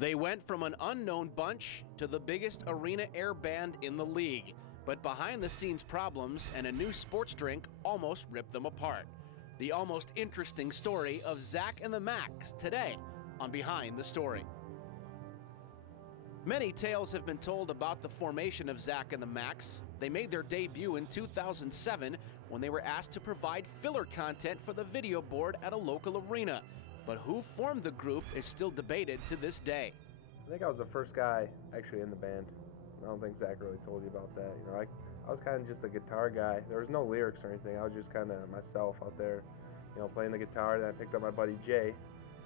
They went from an unknown bunch to the biggest arena air band in the league. But behind-the-scenes problems and a new sports drink almost ripped them apart. The almost interesting story of Zak and the Max today on Behind the Story. Many tales have been told about the formation of Zak and the Max. They made their debut in 2007 when they were asked to provide filler content for the video board at a local arena. But who formed the group is still debated to this day. I think I was the first guy actually in the band. I don't think Zak really told you about that. You know, I was kind of just a guitar guy. There was no lyrics or anything. I was just kind of myself out there, you know, playing the guitar. Then I picked up my buddy Jay,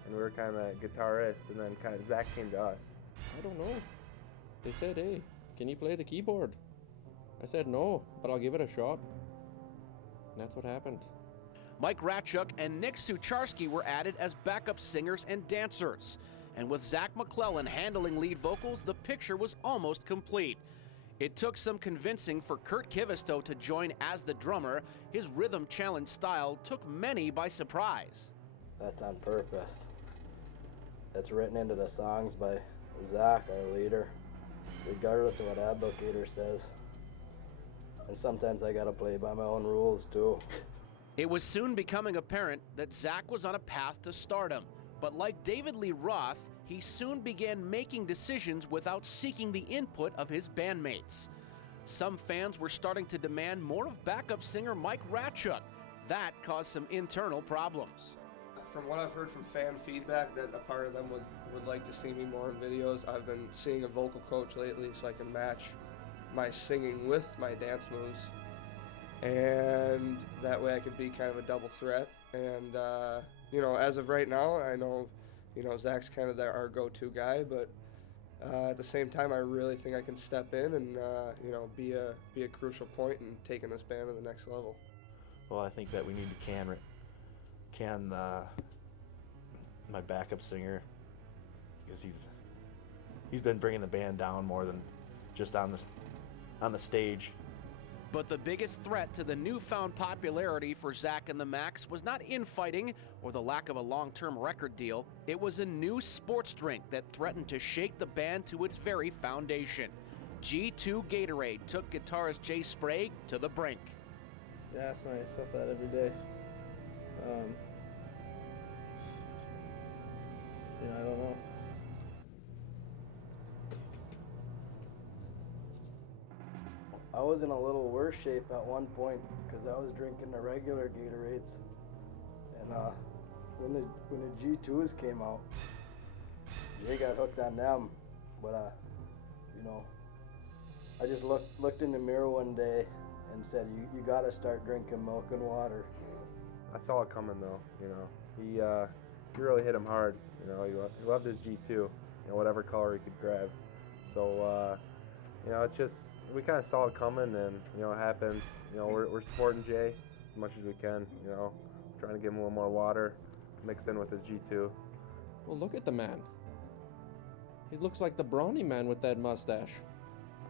and we were kind of guitarists. And then kind of Zak came to us. I don't know. They said, hey, can you play the keyboard? I said, no, but I'll give it a shot. And that's what happened. Mike Ratchuk and Nick Sucharski were added as backup singers and dancers. And with Zak McClellan handling lead vocals, the picture was almost complete. It took some convincing for Kurk Kivisto to join as the drummer. His rhythm challenge style took many by surprise. That's on purpose. That's written into the songs by Zak, our leader, regardless of what Abdelkader says. And sometimes I gotta play by my own rules too. It was soon becoming apparent that Zak was on a path to stardom. But like David Lee Roth, he soon began making decisions without seeking the input of his bandmates. Some fans were starting to demand more of backup singer Mike Ratchuk. That caused some internal problems. From what I've heard from fan feedback, that a part of them would like to see me more in videos. I've been seeing a vocal coach lately so I can match my singing with my dance moves. And that way I could be kind of a double threat. And you know, as of right now, I know, you know, Zak's kind of our go-to guy, but at the same time, I really think I can step in and you know, be a crucial point in taking this band to the next level. Well, I think that we need to can my backup singer, because he's been bringing the band down more than just on the stage. But the biggest threat to the newfound popularity for Zak and the Max was not infighting or the lack of a long-term record deal. It was a new sports drink that threatened to shake the band to its very foundation. G2 Gatorade took guitarist Jay Sprague to the brink. Yeah, I ask myself that every day. You know, I don't know. I was in a little worse shape at one point because I was drinking the regular Gatorades. And when the G2s came out, Jay got hooked on them. But you know, I just looked in the mirror one day and said, you gotta start drinking milk and water. I saw it coming though. You know, he really hit him hard. You know, he loved his G2. You know, whatever color he could grab. So you know, it's just, we kind of saw it coming, and you know, it happens. You know, we're supporting Jay as much as we can. You know, trying to give him a little more water, mix in with his G2. Well, look at the man. He looks like the brawny man with that mustache.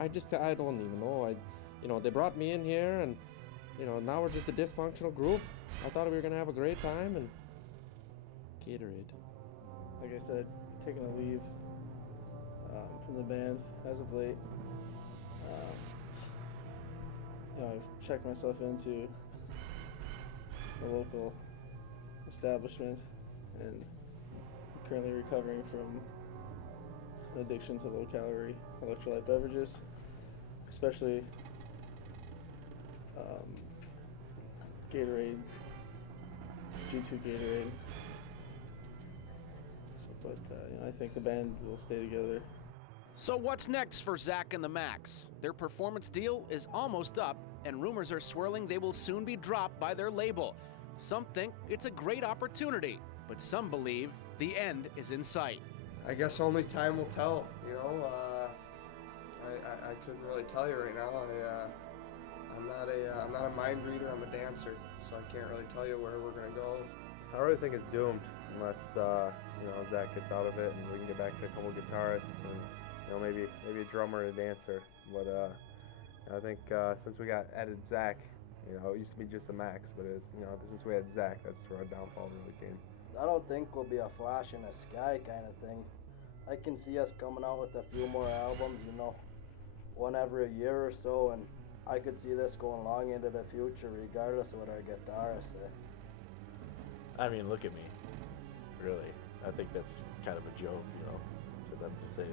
I don't even know. You know, they brought me in here, and you know, now we're just a dysfunctional group. I thought we were gonna have a great time, and Gatorade. Like I said, taking a leave from the band as of late. You know, I've checked myself into a local establishment, and I'm currently recovering from an addiction to low-calorie electrolyte beverages, especially Gatorade, G2 Gatorade. But you know, I think the band will stay together. So what's next for Zak and the Max? Their performance deal is almost up, and rumors are swirling they will soon be dropped by their label. Some think it's a great opportunity, but some believe the end is in sight. I guess only time will tell. You know, I couldn't really tell you right now. I'm not a mind reader. I'm a dancer, so I can't really tell you where we're gonna go. I really think it's doomed unless you know, Zak gets out of it and we can get back to a couple of guitarists and you know, maybe a drummer and a dancer. But I think since we got added Zak, you know, it used to be just the Max, but you know, since we had Zak, that's where our downfall really came. I don't think we'll be a flash in the sky kind of thing. I can see us coming out with a few more albums, you know, one every year or so, and I could see this going long into the future regardless of what our guitarists say. I mean, look at me. Really, I think that's kind of a joke, you know, for them to say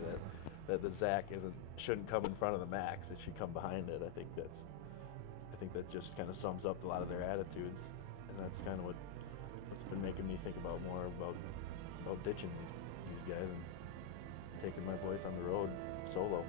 that the Zak shouldn't come in front of the Max; it should come behind it. I think that just kind of sums up a lot of their attitudes, and that's kind of what's been making me think about more about ditching these guys and taking my voice on the road solo.